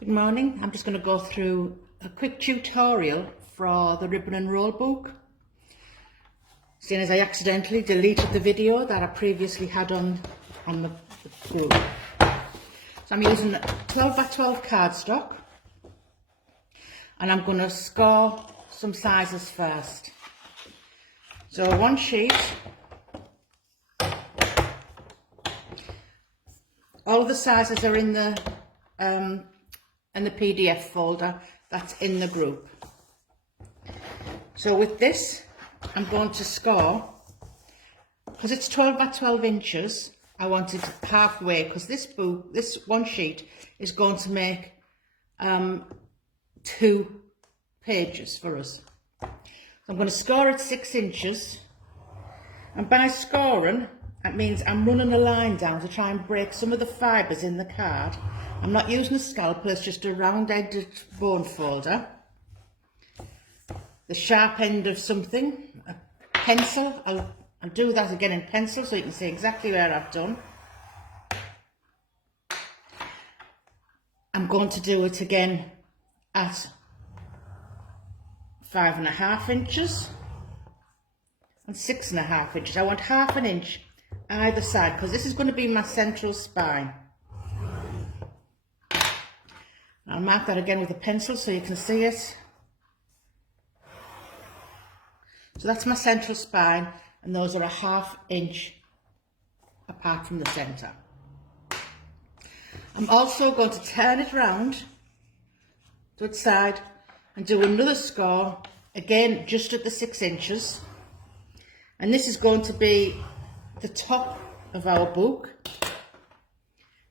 Good morning. I'm just going to go through a quick tutorial for the ribbon and roll book, seeing as I accidentally deleted the video that I previously had on the book. So I'm using 12 by 12 cardstock, and I'm going to score some sizes first. So one sheet, all the sizes are in the PDF folder that's in the group. So with this, I'm going to score, because it's 12 by 12 inches, I want it halfway, because this one sheet is going to make 2 pages for us. So I'm going to score at 6 inches, and by scoring, that means I'm running a line down to try and break some of the fibres in the card. I'm not using a scalpel, it's just a round-edged bone folder. The sharp end of something, a pencil, I'll do that again in pencil so you can see exactly where I've done. I'm going to do it again at 5.5 inches and 6.5 inches. I want half an inch either side because this is going to be my central spine. I'll mark that again with a pencil so you can see it. So that's my central spine, and those are a ½ inch apart from the centre. I'm also going to turn it round to its side and do another score, again just at the 6 inches. And this is going to be the top of our book.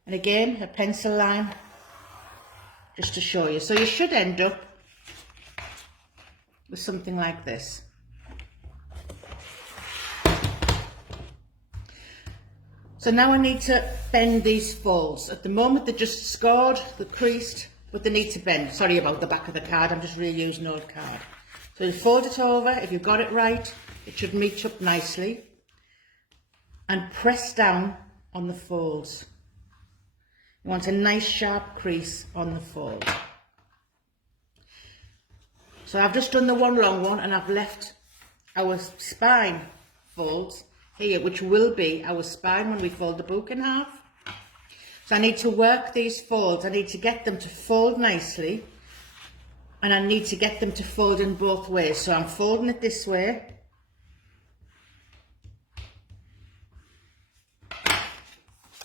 And again, a pencil line just to show you. So you should end up with something like this. So now I need to bend these folds. At the moment they're just scored, they're creased, but they need to bend. Sorry about the back of the card, I'm just reusing old card. So you fold it over, if you've got it right, it should meet up nicely. And press down on the folds. You want a nice sharp crease on the fold. So I've just done the one long one and I've left our spine folds here, which will be our spine when we fold the book in half. So I need to work these folds. I need to get them to fold nicely, and I need to get them to fold in both ways. So I'm folding it this way,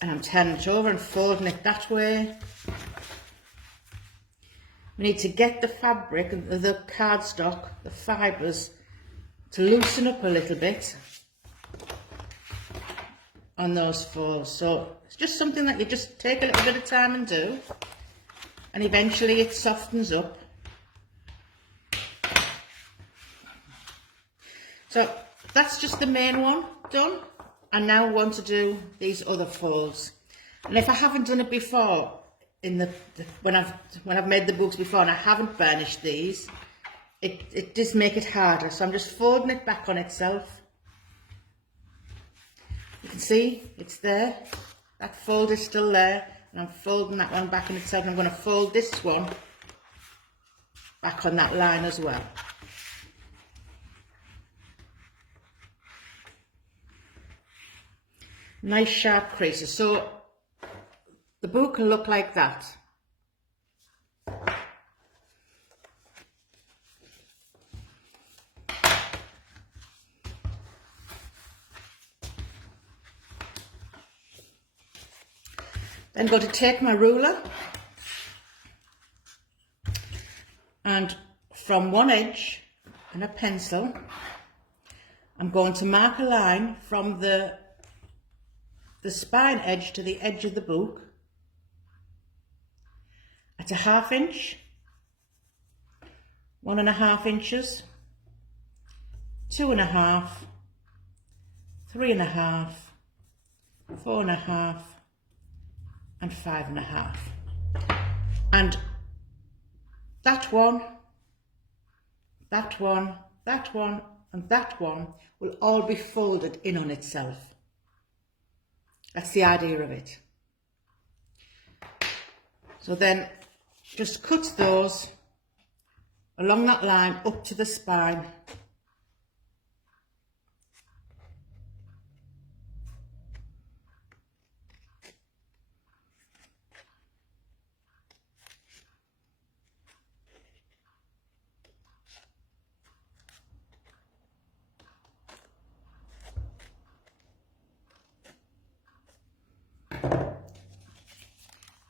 and I'm turning it over and folding it that way. We need to get the fabric, the cardstock, the fibres to loosen up a little bit on those folds. So it's just something that you just take a little bit of time and do, and eventually it softens up. So that's just the main one done. I now want to do these other folds, and if I haven't done it before, when I've made the books before and I haven't burnished these, it does make it harder. So I'm just folding it back on itself. You can see it's there. That fold is still there, and I'm folding that one back on itself. And I'm going to fold this one back on that line as well. Nice sharp creases. So the book can look like that. Then I'm going to take my ruler, and from one edge and a pencil, I'm going to mark a line from the spine edge to the edge of the book at a ½ inch, 1.5 inches, 2.5, 3.5, 4.5, and 5.5. And that one, that one, that one, and that one will all be folded in on itself. That's the idea of it. So then just cut those along that line up to the spine.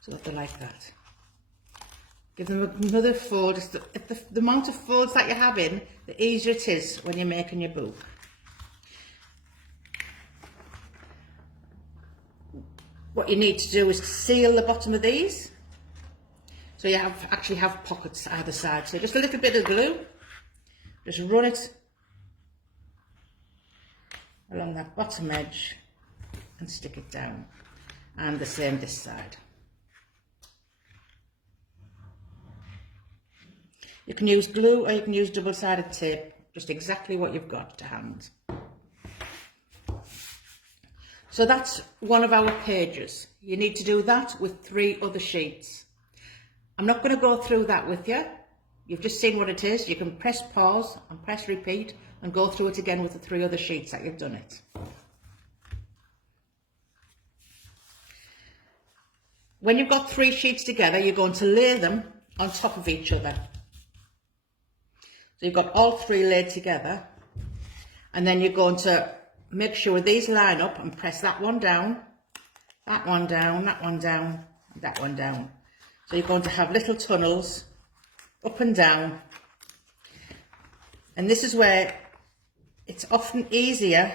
So that they're like that. Give them another fold. The amount of folds that you have in, the easier it is when you're making your book. What you need to do is seal the bottom of these. So you actually have pockets either side. So just a little bit of glue. Just run it along that bottom edge and stick it down. And the same this side. You can use glue or you can use double-sided tape, just exactly what you've got to hand. So that's one of our pages. You need to do that with 3 other sheets. I'm not going to go through that with you. You've just seen what it is. You can press pause and press repeat and go through it again with the 3 other sheets that you've done it. When you've got 3 sheets together, you're going to lay them on top of each other. So you've got all 3 laid together, and then you're going to make sure these line up and press that one down, that one down, that one down, that one down. So you're going to have little tunnels up and down, and this is where it's often easier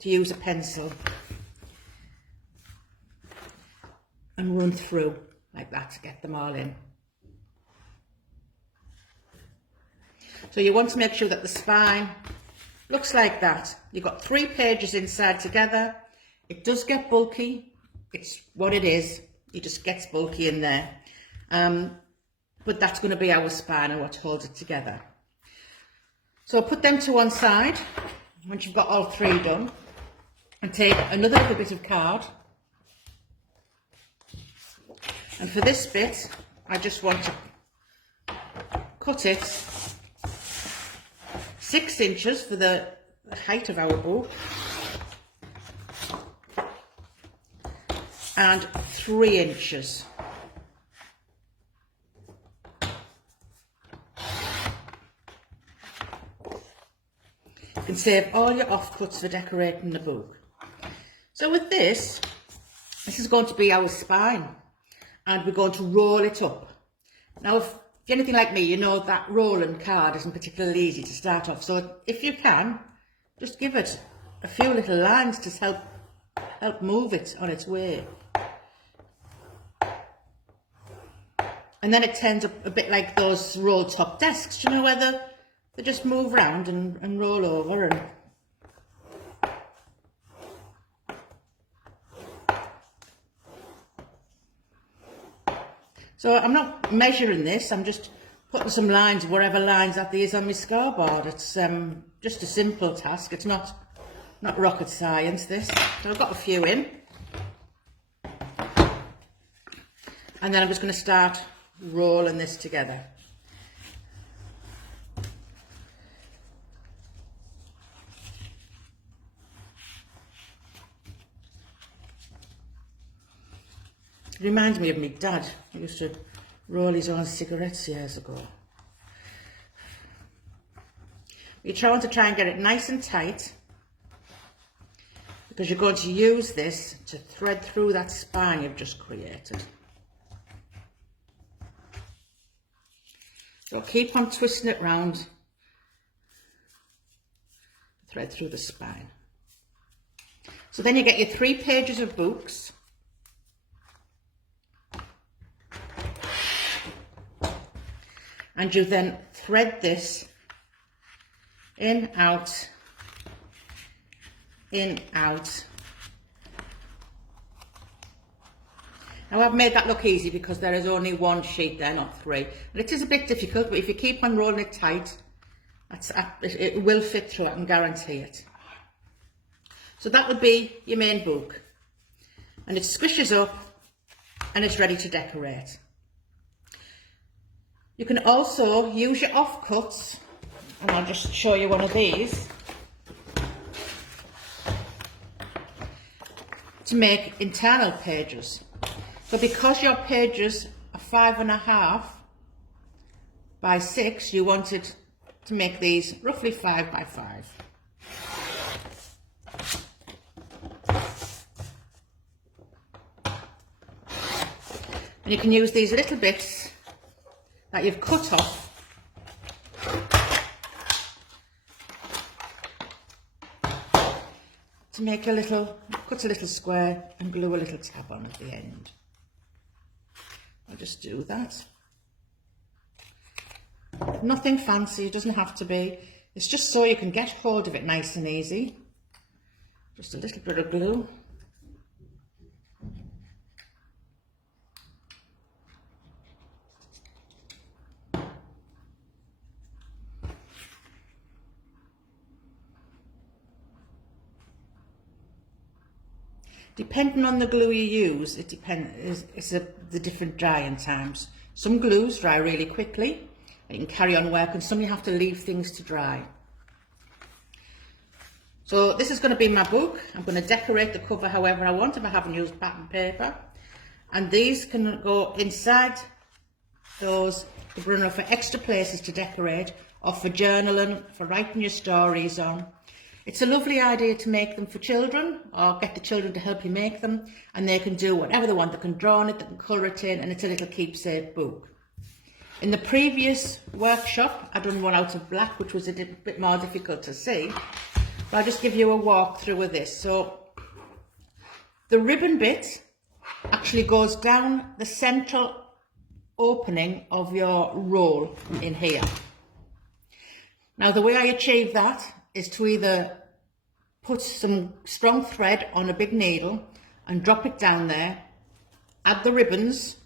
to use a pencil and run through like that to get them all in. So you want to make sure that the spine looks like that. You've got 3 pages inside together. It does get bulky. It's what it is. It just gets bulky in there. But that's going to be our spine and what holds it together. So put them to one side once you've got all 3 done. And take another little bit of card. And for this bit, I just want to cut it 6 inches for the height of our book, and 3 inches. You can save all your offcuts for decorating the book. So with this is going to be our spine, and we're going to roll it up. Now if you're anything like me, you know that rolling card isn't particularly easy to start off. So if you can, just give it a few little lines to help move it on its way. And then it turns up a bit like those roll top desks, you know, where they just move around and roll over. And so I'm not measuring this, I'm just putting some lines, whatever lines that there is on my scoreboard. It's just a simple task, it's not rocket science this. So I've got a few in. And then I'm just going to start rolling this together. It reminds me of my dad. He used to roll his own cigarettes years ago. You're trying to try and get it nice and tight, because you're going to use this to thread through that spine you've just created. So keep on twisting it round, thread through the spine. So then you get your 3 pages of books. And you then thread this in, out, in, out. Now I've made that look easy because there is only 1 sheet there, not 3. But it is a bit difficult, but if you keep on rolling it tight, it will fit through, I can guarantee it. So that would be your main book. And it squishes up and it's ready to decorate. You can also use your offcuts, and I'll just show you one of these, to make internal pages. So because your pages are 5.5 by 6, you wanted to make these roughly 5 by 5. And you can use these little bits that you've cut off to make a little, cut a little square and glue a little tab on at the end. I'll just do that. Nothing fancy, it doesn't have to be. It's just so you can get hold of it nice and easy. Just a little bit of glue. Depending on the glue you use, it depends. It's the different drying times. Some glues dry really quickly, and you can carry on work, and some you have to leave things to dry. So this is going to be my book. I'm going to decorate the cover however I want if I haven't used pattern paper, and these can go inside those for extra places to decorate, or for journaling, for writing your stories on. It's a lovely idea to make them for children, or get the children to help you make them, and they can do whatever they want. They can draw on it, they can colour it in, and it's a little keepsake book. In the previous workshop, I done one out of black, which was a bit more difficult to see, but I'll just give you a walkthrough with this. So the ribbon bit actually goes down the central opening of your roll in here. Now the way I achieve that is to either put some strong thread on a big needle and drop it down there, add the ribbons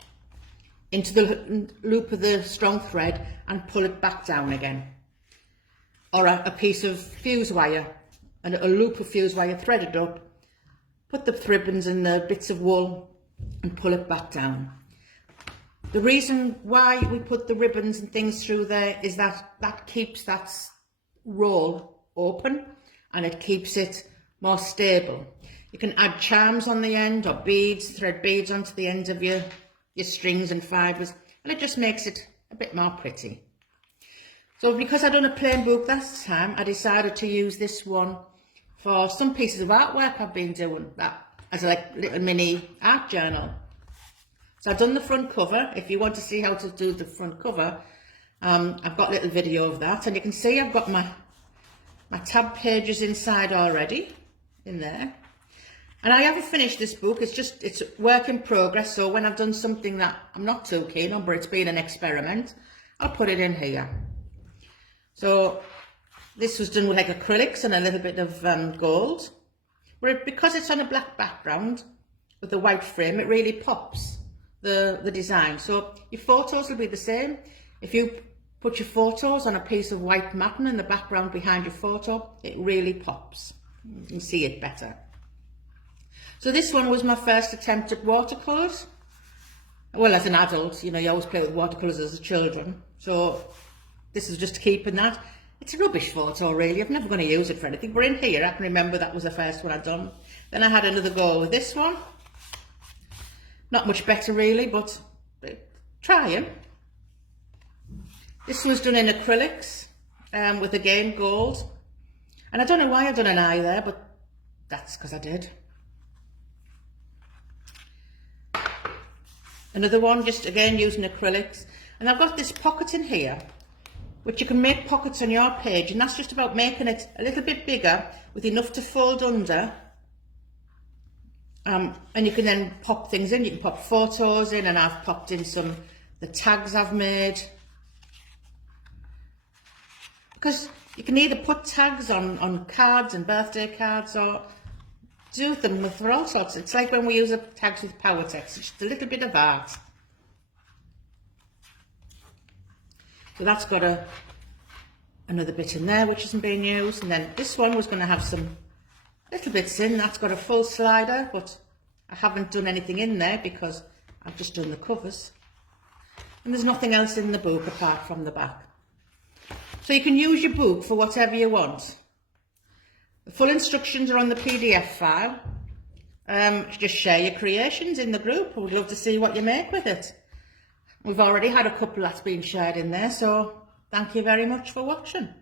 into the loop of the strong thread and pull it back down again. Or a piece of fuse wire and a loop of fuse wire threaded up, put the ribbons in the bits of wool and pull it back down. The reason why we put the ribbons and things through there is that keeps that roll open, and it keeps it more stable. You can add charms on the end, or beads, thread beads onto the ends of your strings and fibres, and it just makes it a bit more pretty. So because I'd done a plain book that time, I decided to use this one for some pieces of artwork I've been doing, that as a little mini art journal. So I've done the front cover. If you want to see how to do the front cover, I've got a little video of that, and you can see I've got my tab pages inside already in there, and I haven't finished this book. It's work in progress, so when I've done something that I'm not too keen on, but it's been an experiment, I'll put it in here. So this was done with like acrylics and a little bit of gold, but because it's on a black background with a white frame, it really pops the design. So your photos will be the same. If you put your photos on a piece of white matting in the background behind your photo, it really pops. You can see it better. So this one was my first attempt at watercolours. Well, as an adult, you know, you always play with watercolours as a children. So this is just keeping that. It's a rubbish photo really, I'm never going to use it for anything, but in here I can remember that was the first one I'd done. Then I had another go with this one. Not much better really, but trying. This was done in acrylics with again gold, and I don't know why I've done an eye there, but that's because I did. Another one just again using acrylics, and I've got this pocket in here which you can make pockets on your page, and that's just about making it a little bit bigger with enough to fold under, and you can then pop things in. You can pop photos in, and I've popped in the tags I've made. Because you can either put tags on cards and birthday cards, or do them with for all sorts. It's like when we use tags with power text, it's just a little bit of art. So that's got another bit in there which isn't being used, and then this one was going to have some little bits in. That's got a full slider, but I haven't done anything in there because I've just done the covers. and there's nothing else in the book apart from the back. So you can use your book for whatever you want. The full instructions are on the PDF file. Just share your creations in the group. We'd love to see what you make with it. We've already had a couple that's been shared in there, so thank you very much for watching.